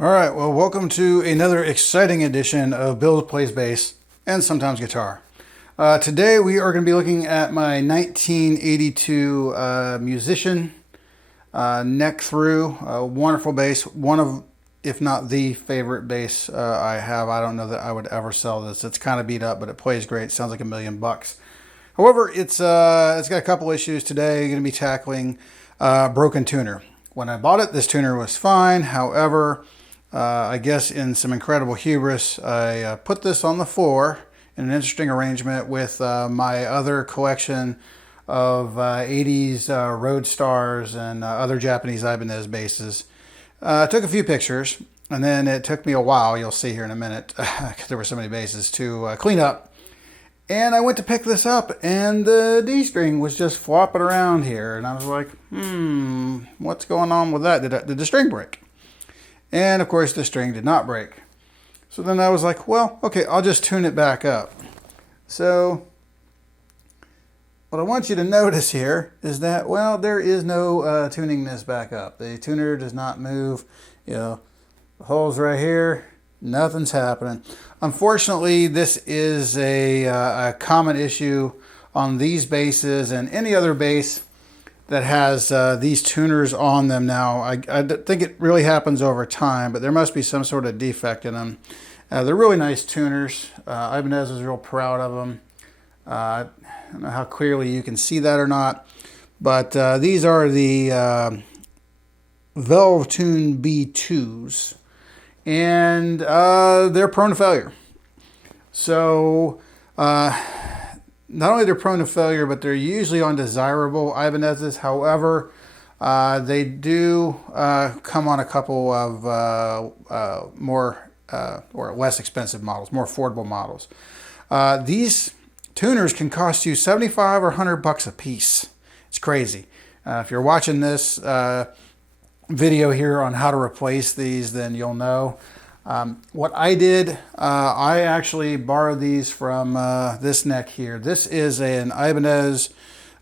All right, well, welcome to another exciting edition of Bill Plays Bass and sometimes guitar. Today we are going to be looking at my 1982 Musician neck through. Wonderful bass, one of, if not the favorite bass I have. I don't know that I would ever sell this. It's kind of beat up, but it plays great. Sounds like $1,000,000. However, it's got a couple issues today. Going to be tackling broken tuner. When I bought it, this tuner was fine. However, I guess in some incredible hubris, I put this on the floor in an interesting arrangement with my other collection of 80's Roadstars and other Japanese Ibanez basses. Took a few pictures, and then it took me a while, you'll see here in a minute, because there were so many basses, to clean up. And I went to pick this up, and the D-string was just flopping around here. And I was like, what's going on with that? Did the string break? And of course the string did not break. So then I was like, well, okay, I'll just tune it back up. So what I want you to notice here is that, well, there is no tuning this back up. The tuner does not move. You know, the hole's right here. Nothing's happening. Unfortunately, this is a common issue on these basses and any other bass that has these tuners on them now. I think it really happens over time, but there must be some sort of defect in them. They're really nice tuners. Ibanez is real proud of them. I don't know how clearly you can see that or not, but these are the Velve B2s, and they're prone to failure. So not only they're prone to failure, but they're usually undesirable Ibanez's. However, they do come on a couple of more or less expensive models, more affordable models. These tuners can cost you $75 or $100 a piece. It's crazy. If you're watching this video here on how to replace these, then you'll know. What I did, I actually borrowed these from this neck here. This is an Ibanez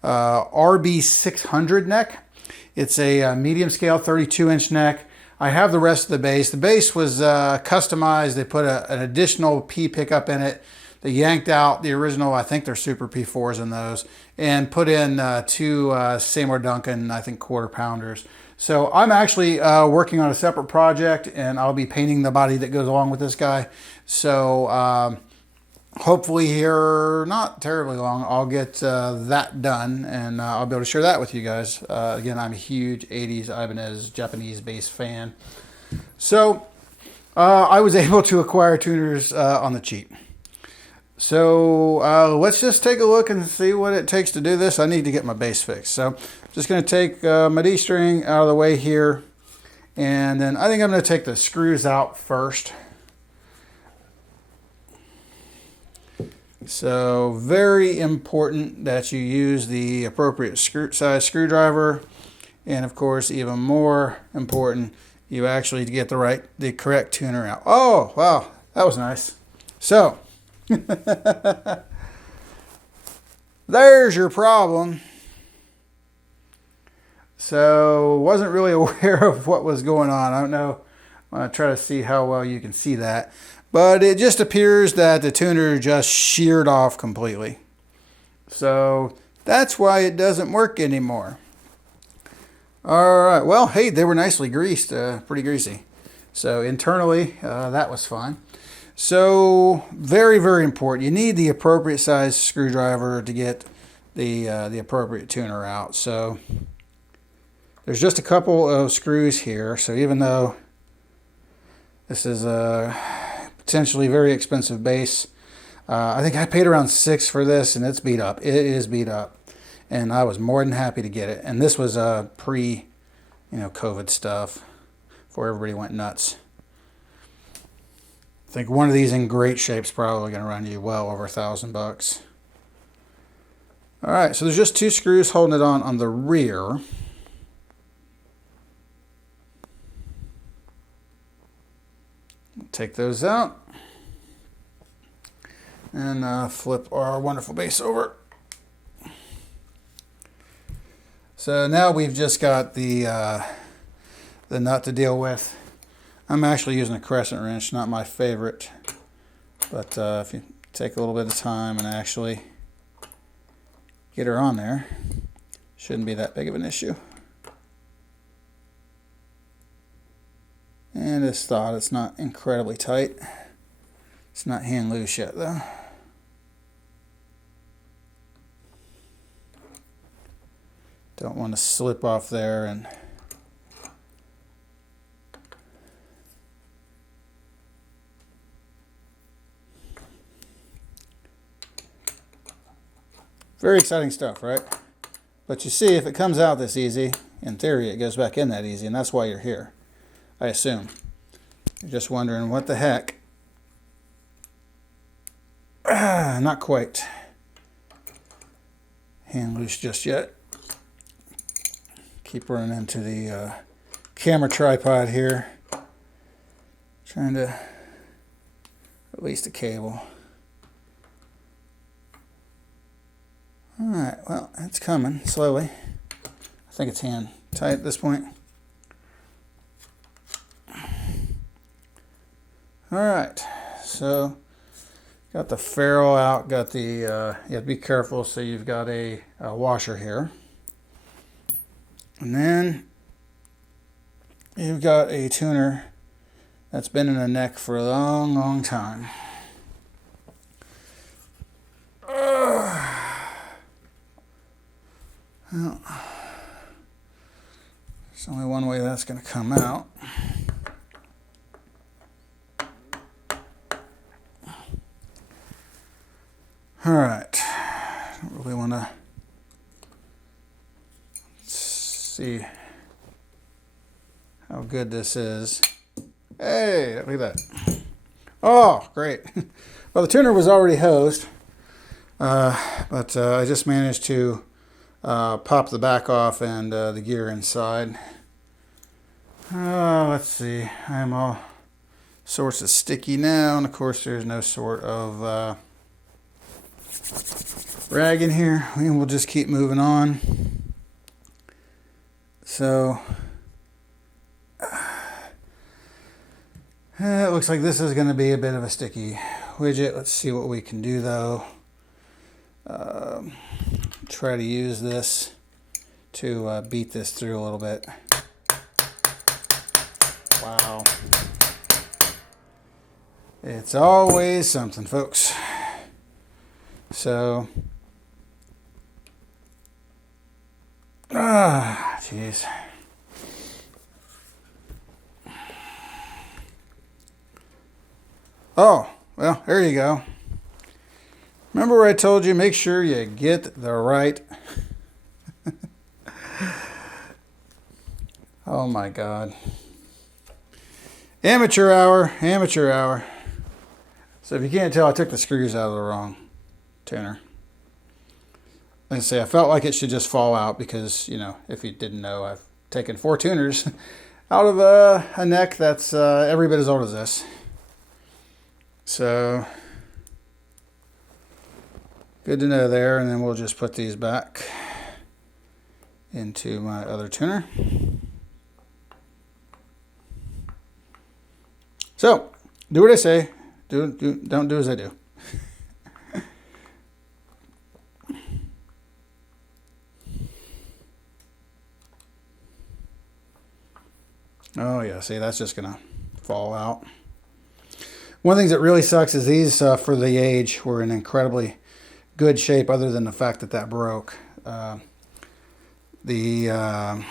RB600 neck. It's a medium scale 32-inch neck. I have the rest of the bass. The bass was customized. They put an additional P pickup in it. They yanked out the original, I think they're Super P4s in those, and put in two Seymour Duncan, I think, quarter pounders. So I'm actually working on a separate project, and I'll be painting the body that goes along with this guy. So hopefully here, not terribly long, I'll get that done, and I'll be able to share that with you guys. Again, I'm a huge 80's Ibanez Japanese bass fan. So I was able to acquire tuners on the cheap. So let's just take a look and see what it takes to do this. I need to get my bass fixed. So I'm just going to take my D string out of the way here. And then I think I'm going to take the screws out first. So very important that you use the appropriate size screwdriver. And of course, even more important, you actually get the correct tuner out. Oh, wow, that was nice. So there's your problem. So wasn't really aware of what was going on. I don't know. I'm going to try to see how well you can see that. But it just appears that the tuner just sheared off completely. So that's why it doesn't work anymore. All right. Well, hey, they were nicely greased, pretty greasy. So internally, that was fine. So very, very important. You need the appropriate size screwdriver to get the appropriate tuner out. So there's just a couple of screws here. So even though this is a potentially very expensive bass, I think I paid around $6 for this, and it's beat up. It is beat up, and I was more than happy to get it. And this was pre, COVID stuff, before everybody went nuts. I think one of these in great shape is probably going to run you well over $1,000. All right, so there's just two screws holding it on the rear. Take those out and flip our wonderful bass over. So now we've just got the nut to deal with. I'm actually using a crescent wrench, not my favorite. But if you take a little bit of time and actually get her on there, shouldn't be that big of an issue. And this thought, it's not incredibly tight. It's not hand loose yet though. Don't want to slip off there and very exciting stuff, right? But you see, if it comes out this easy, in theory, it goes back in that easy, and that's why you're here, I assume. You're just wondering, what the heck? Not quite hand loose just yet. Keep running into the camera tripod here. Trying to release the cable. Alright, well, it's coming slowly. I think it's hand tight at this point. Alright, so got the ferrule out, got the, you have to be careful, so you've got a washer here. And then you've got a tuner that's been in the neck for a long, long time. Well, there's only one way that's going to come out. All right, I don't really want to see how good this is. Hey, look at that. Oh, great. Well, the tuner was already hosed, but I just managed to pop the back off and the gear inside. Let's see. I'm all sorts of sticky now, and of course there's no sort of rag in here. We'll just keep moving on. So it looks like this is going to be a bit of a sticky widget. Let's see what we can do though. Try to use this to beat this through a little bit. Wow. It's always something, folks. So, jeez. Oh, well, there you go. Remember where I told you, make sure you get the right. Oh my God. Amateur hour, amateur hour. So if you can't tell, I took the screws out of the wrong tuner. Like I say, I felt like it should just fall out because, you know, if you didn't know, I've taken 4 tuners out of a neck that's every bit as old as this. So, good to know there, and then we'll just put these back into my other tuner. So, do what I say, don't do as I do. Oh yeah, see, that's just gonna fall out. One of the things that really sucks is these, for the age, were in incredibly good shape other than the fact that that broke. The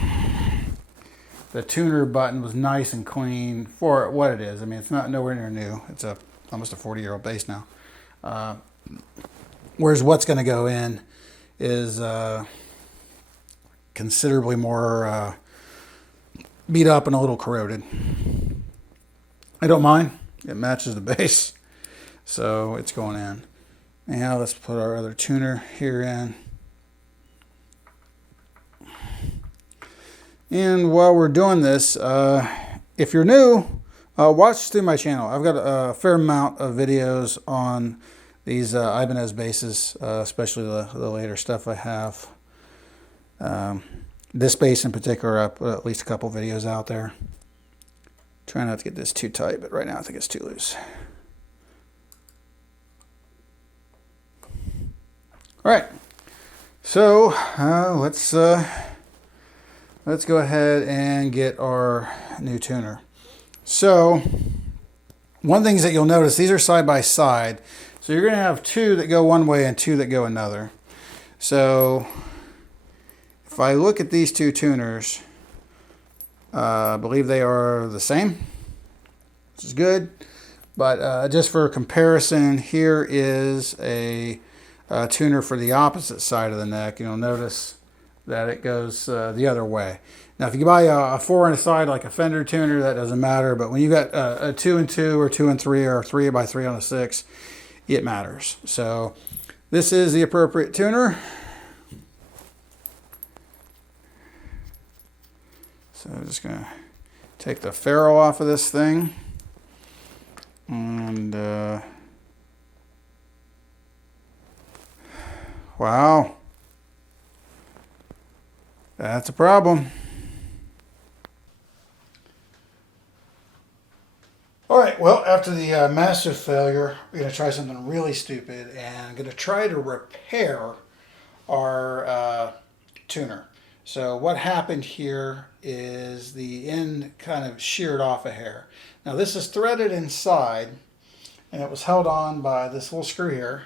tuner button was nice and clean for what it is. I mean, it's not nowhere near new. It's almost a 40-year-old bass now. Whereas what's going to go in is considerably more beat up and a little corroded. I don't mind. It matches the bass, so it's going in. Now let's put our other tuner here in. And while we're doing this, if you're new, watch through my channel. I've got a fair amount of videos on these Ibanez basses, especially the later stuff I have. This bass in particular, I put at least a couple videos out there. Try not to get this too tight, but right now I think it's too loose. All right, so let's go ahead and get our new tuner. So one of the things that you'll notice, these are side by side. So you're going to have two that go one way and two that go another. So if I look at these two tuners, I believe they are the same, which is good. But just for comparison, here is a tuner for the opposite side of the neck. You'll notice that it goes the other way. Now, if you buy a 4 and a side like a Fender tuner, that doesn't matter. But when you got a 2 and 2 or 2 and 3 or 3 by 3 on a 6, it matters. So this is the appropriate tuner. So I'm just going to take the ferrule off of this thing. And wow, that's a problem. All right, well, after the massive failure, we're going to try something really stupid and going to try to repair our tuner. So what happened here is the end kind of sheared off a hair. Now this is threaded inside, and it was held on by this little screw here.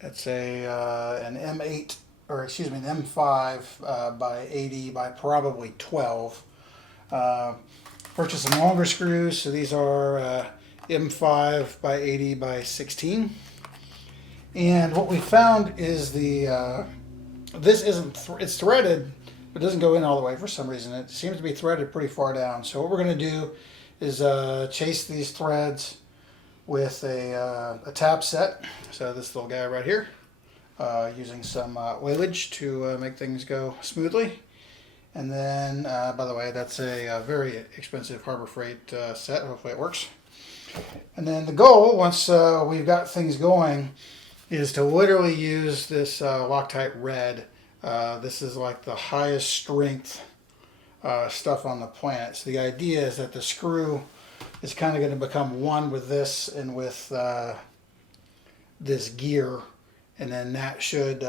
It's an M8, or excuse me, an M5 by 80 by probably 12. Purchased some longer screws, so these are M5 by 80 by 16. And what we found is this isn't, it's threaded, but it doesn't go in all the way for some reason. It seems to be threaded pretty far down. So what we're going to do is chase these threads with a tab set. So this little guy right here, using some oilage to make things go smoothly. And then, by the way, that's a very expensive Harbor Freight set. Hopefully it works. And then the goal, once we've got things going, is to literally use this LockTite Red. This is like the highest strength stuff on the planet. So the idea is that the screw is kind of going to become one with this and with this gear. And then that should,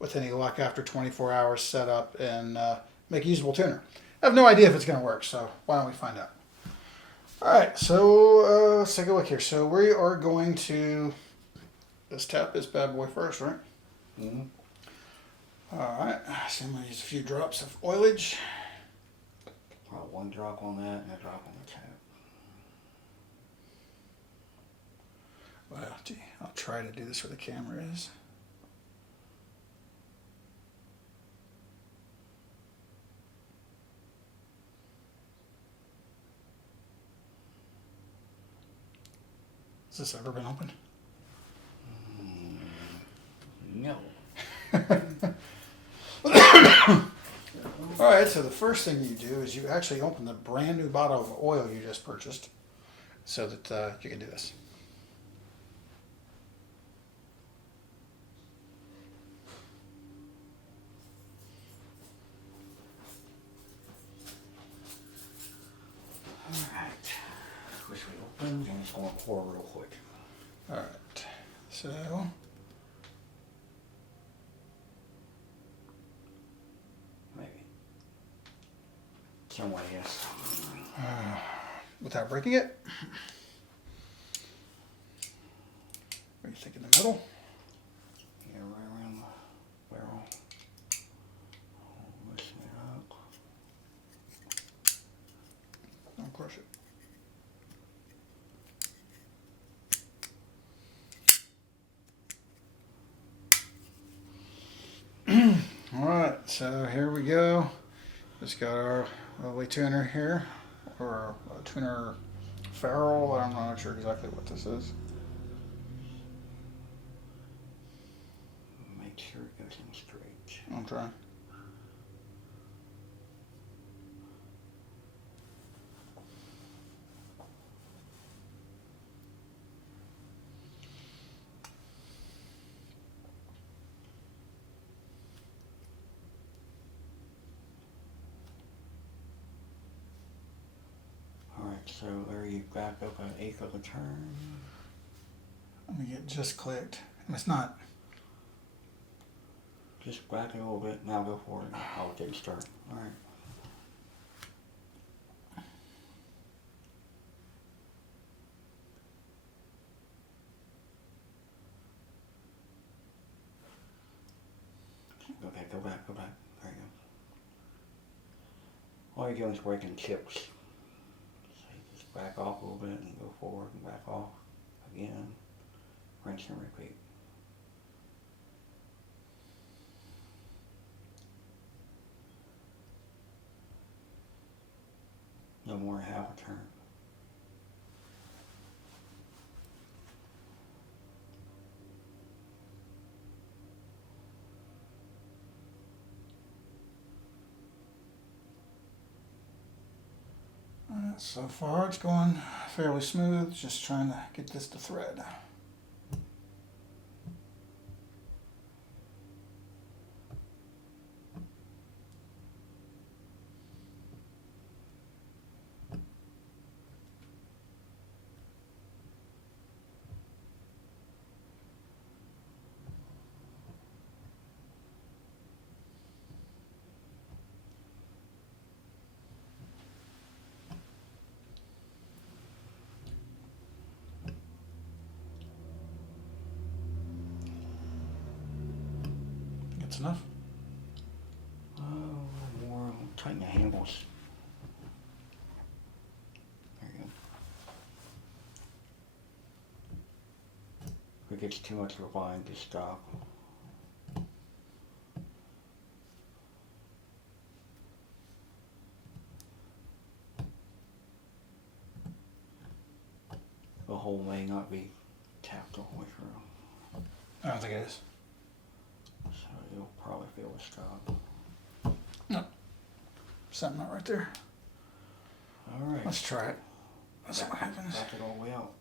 with any luck, after 24 hours, set up and make a usable tuner. I have no idea if it's going to work, so why don't we find out? All right, so let's take a look here. So we are going to, let's tap this bad boy first, right? Mm-hmm. All right, so I'm going to use a few drops of oilage. One drop on that and a drop on the tap. Well, gee, I'll try to do this where the camera is. Has this ever been opened? No. All right, so the first thing you do is you actually open the brand new bottle of oil you just purchased so that you can do this. All right. Switch it open, and it's going to pour real quick. All right, so Maybe. Some way, yes. without breaking it. What do you think in the middle? Yeah, right around the barrel. Loosen it up. Don't crush it. All right, so here we go. Just got our lovely tuner here, or a tuner ferrule. I'm not sure exactly what this is. Make sure it goes in straight. I'm trying. so there you back up 1/8 of a turn. Let me get just clicked. It's not. Just back it a little bit. Now go for it. Oh, it didn't start. All right. Okay, go back, go back. There you go. All you're doing is breaking chips. So you just back off a little bit and go forward and back off again. Rinse and repeat. No more than half a turn. So far it's going fairly smooth, just trying to get this to thread. That's enough. Oh, a little more. Tighten the handles. There you go. If it gets too much refined, just stop. The hole may not be tapped all the way through. I don't think it is. So you'll probably feel a stop. No. Something not right there. Alright. Let's try it. Let's see what happens. Back it all the way out.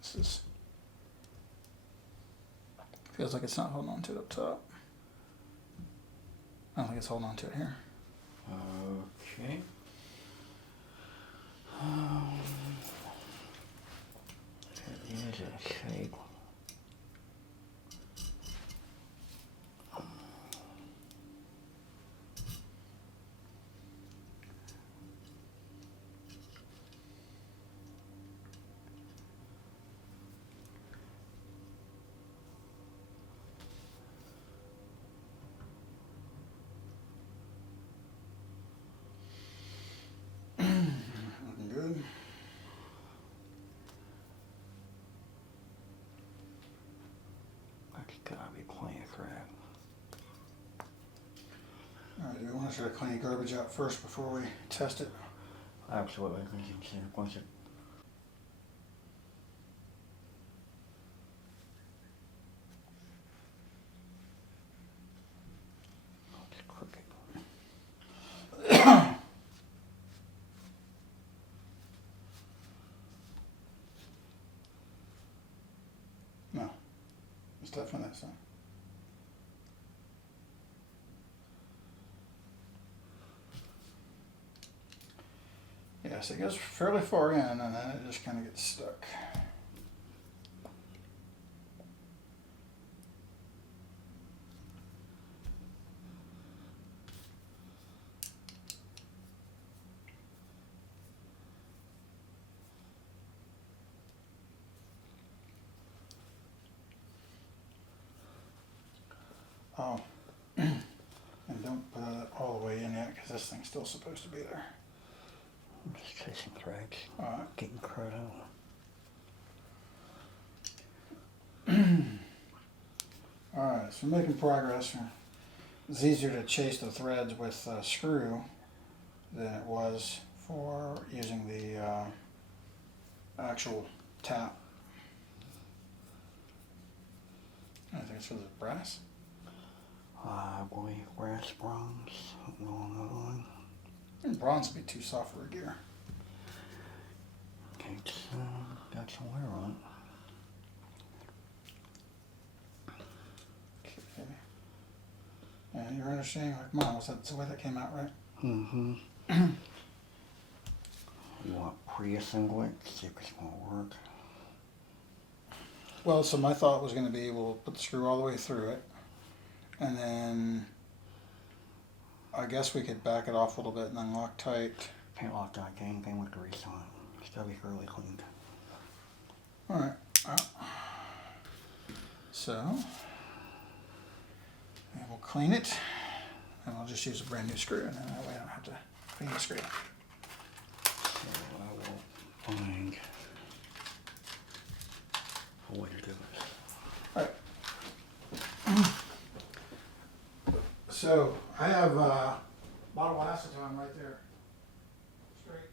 This is. Feels like it's not holding on to it up top. I don't think it's holding on to it here. Okay. There is a shape. Looking good. That's gotta be plenty of crap. Alright, do we want to try to clean the garbage out first before we test it? Absolutely. Once it it's crooked. No. There's stuff on that side. Yeah, so it goes fairly far in and then it just kind of gets stuck. Oh, and don't put it all the way in yet because this thing's still supposed to be there. I'm just chasing threads. Alright. Getting crud out. Alright, so we're making progress. It's easier to chase the threads with a screw than it was for using the actual tap. I think it's for the brass. I believe brass, bronze, something along that line. And bronze would be too soft for a gear. Okay, it's got some wear on it. Okay. And you're understanding like mine, was that the way that came out, right? Mm-hmm. You want to pre-assemble it, see if it's going to work. Well, so my thought was going to be we'll put the screw all the way through it, and then I guess we could back it off a little bit and then LockTite. Can't LockTite anything with grease on it. It's got to be thoroughly cleaned. All right. So, and we'll clean it, and I'll just use a brand new screw, and then that way I don't have to clean the screw. So I will find a way to do it. All right. So I have a bottle of acetone right there. Straight.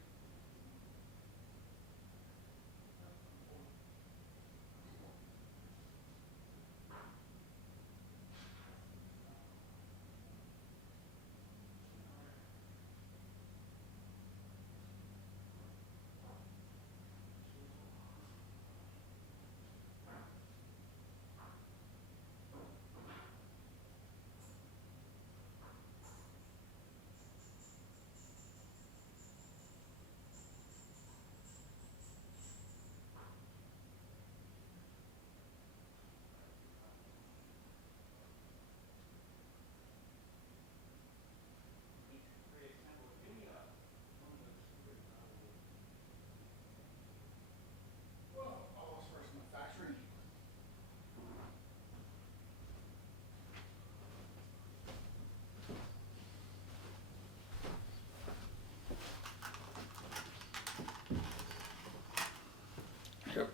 Yep.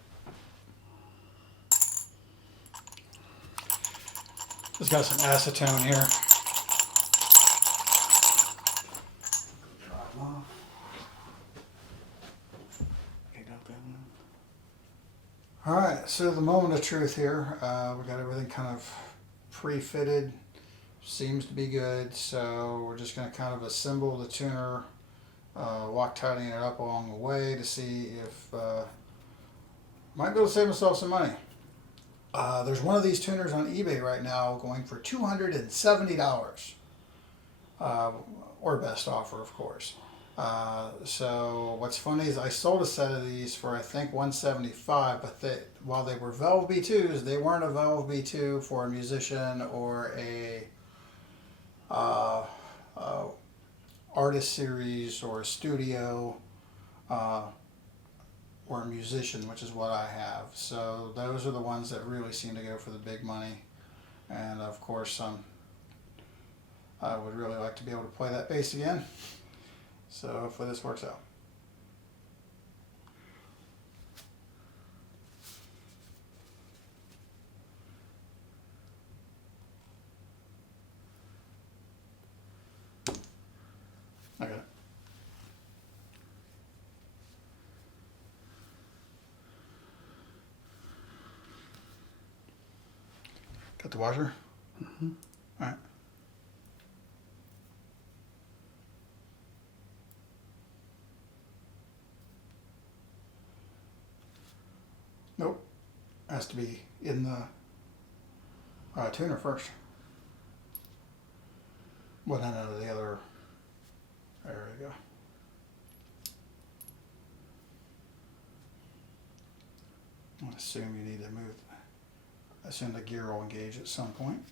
It's got some acetone here. Dry them off. Pick up that one. All right, so the moment of truth here. We got everything kind of pre-fitted. Seems to be good. So we're just going to kind of assemble the tuner, LockTiting it up along the way to see if might be able to save myself some money. There's one of these tuners on eBay right now going for $270, or best offer, of course. So what's funny is I sold a set of these for I think $175, but while they were Velve B IIs, they weren't a Velve B II for a musician or a artist series or a studio. Or a musician, which is what I have. So those are the ones that really seem to go for the big money. And of course, I would really like to be able to play that bass again. So hopefully this works out. I got it. Got the washer? Mm-hmm. All right. Nope. Has to be in the tuner first. Well, no, the other. There we go. I assume you need to move. I assume the gear will engage at some point.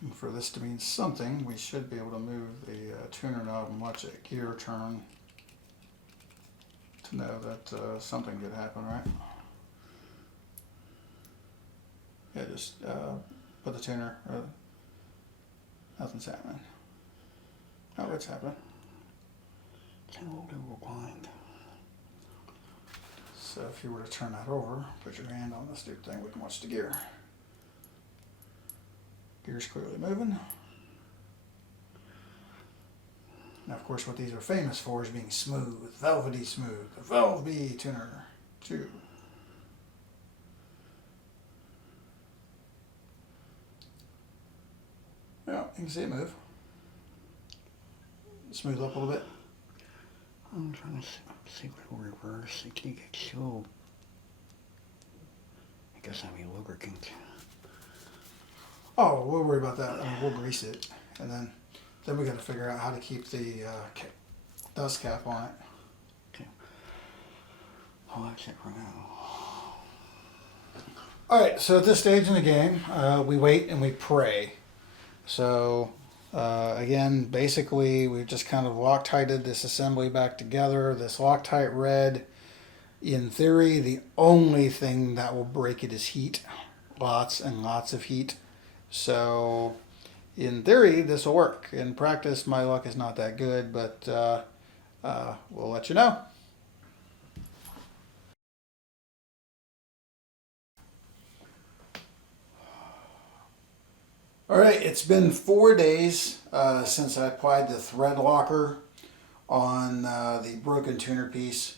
And for this to mean something, we should be able to move the tuner knob and watch that gear turn to know that something could happen, right? Yeah, just put the tuner, nothing's happening. Oh, it's happening. It's a little bit blind. So if you were to turn that over, put your hand on this stupid thing, we can watch the gear. Gear's clearly moving. Now, of course, what these are famous for is being smooth, velvety smooth. The Velve B tuner 2. You can see it move. Smooth up a little bit. I'm trying to see what reverse. It can get so. I guess I mean lubricant. Oh, we'll worry about that. We'll grease it, and then we got to figure out how to keep the dust cap on it. Okay. Oh, that's it for now. All right. So at this stage in the game, we wait and we pray. So again, basically, we've just kind of LockTited this assembly back together. This LockTite Red, in theory, the only thing that will break it is heat. Lots and lots of heat. So in theory, this will work. In practice, my luck is not that good, but we'll let you know. All right, it's been 4 days since I applied the thread locker on the broken tuner piece.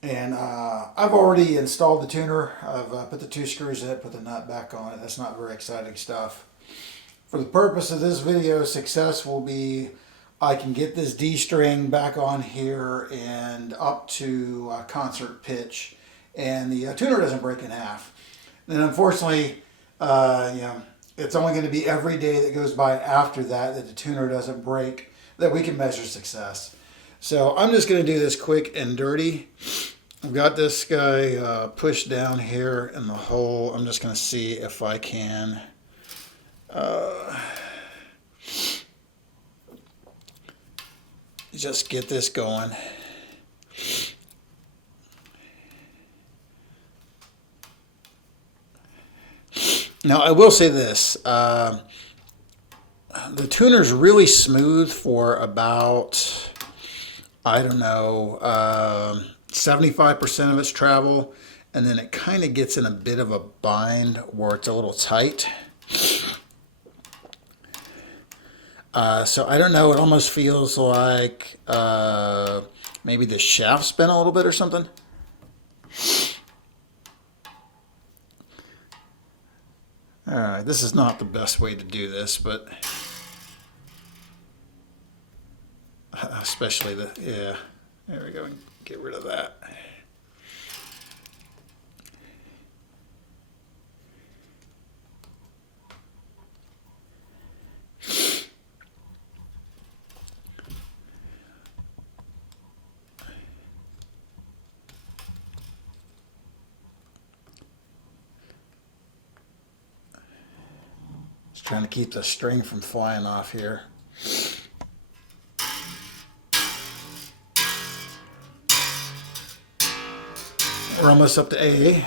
And I've already installed the tuner. I've put the 2 screws in it, put the nut back on it. That's not very exciting stuff. For the purpose of this video, success will be I can get this D string back on here and up to concert pitch, and the tuner doesn't break in half. And unfortunately, it's only going to be every day that goes by after that the tuner doesn't break that we can measure success. So I'm just going to do this quick and dirty. I've got this guy pushed down here in the hole. I'm just going to see if I can just get this going. Now, I will say this. The tuner's really smooth for about, I don't know, 75% of its travel. And then it kind of gets in a bit of a bind where it's a little tight. So I don't know. It almost feels like maybe the shaft's bent a little bit or something. Alright, this is not the best way to do this, but especially yeah, there we go, get rid of that. Trying to keep the string from flying off here. We're almost up to A.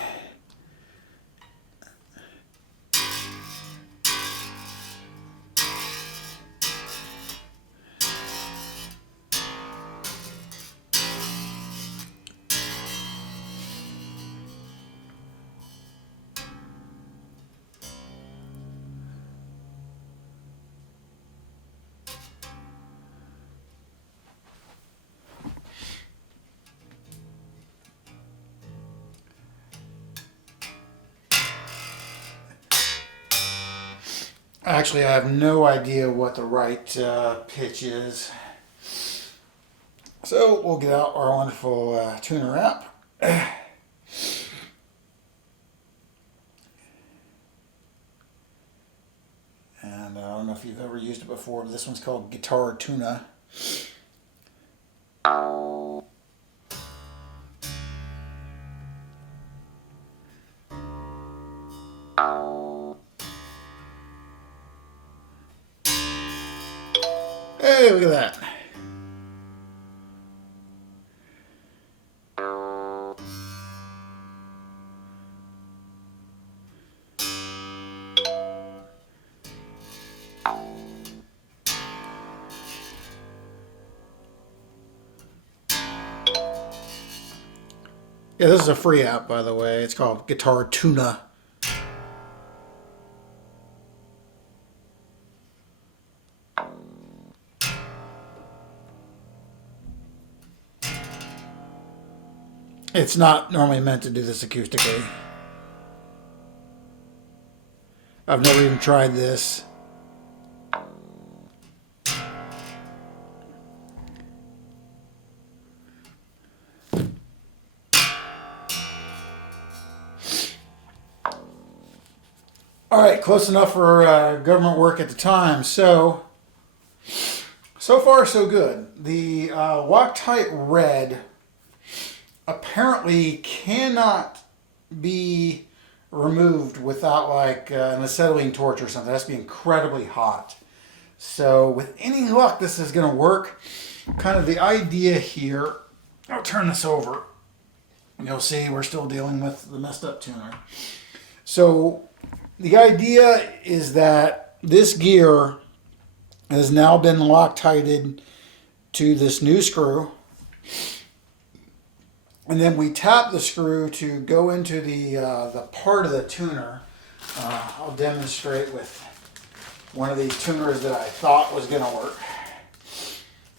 Actually, I have no idea what the right pitch is. So we'll get out our wonderful tuner app. And I don't know if you've ever used it before, but this one's called Guitar Tuna. Hey, look at that. Yeah, this is a free app, by the way. It's called Guitar Tuna. It's not normally meant to do this acoustically. I've never even tried this. All right, close enough for government work at the time. So far so good. The LockTite Red apparently cannot be removed without like an acetylene torch or something. It has to be incredibly hot. So with any luck, this is going to work. Kind of the idea here, I'll turn this over. You'll see we're still dealing with the messed up tuner. So the idea is that this gear has now been Loctited to this new screw. And then we tap the screw to go into the part of the tuner. I'll demonstrate with one of these tuners that I thought was going to work.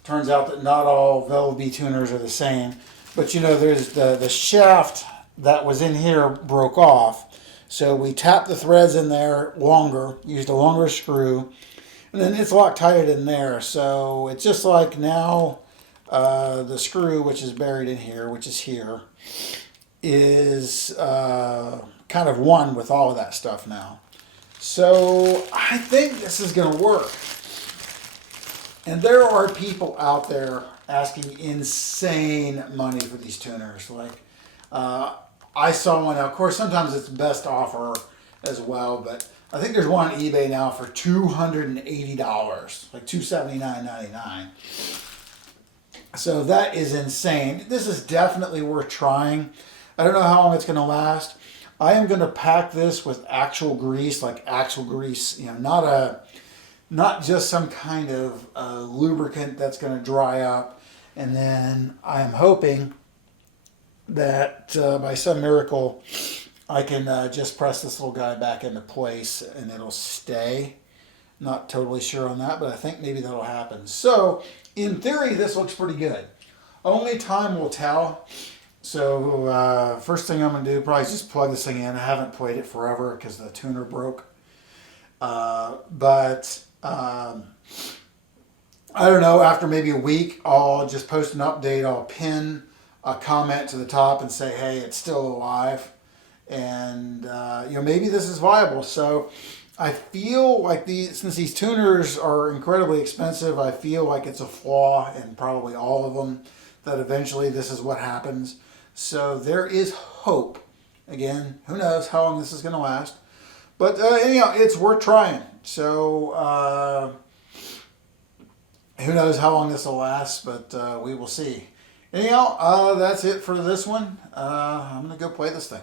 Turns out that not all Velve B tuners are the same. But you know, there's the shaft that was in here broke off. So we tapped the threads in there longer, used a longer screw, and then it's Loctited in there. So it's just like now the screw, which is buried in here, which is here, is kind of one with all of that stuff now. So I think this is going to work. And there are people out there asking insane money for these tuners. Like, I saw one, of course, sometimes it's best offer as well, but I think there's one on eBay now for $280, like $279.99. So that is insane. This is definitely worth trying. I don't know how long it's going to last. I am going to pack this with actual grease, you know, not just some kind of lubricant that's going to dry up. And then I am hoping that by some miracle I can just press this little guy back into place and it'll stay. Not totally sure on that, but I think maybe that'll happen. So in theory, this looks pretty good. Only time will tell. So first thing I'm going to do probably is just plug this thing in. I haven't played it forever because the tuner broke. But I don't know, after maybe a week, I'll just post an update. I'll pin a comment to the top and say, hey, it's still alive. And, you know, maybe this is viable. So I feel like since these tuners are incredibly expensive, I feel like it's a flaw in probably all of them, that eventually this is what happens. So there is hope. Again, who knows how long this is going to last. But anyhow, it's worth trying. So who knows how long this will last, but we will see. Anyhow, that's it for this one. I'm going to go play this thing.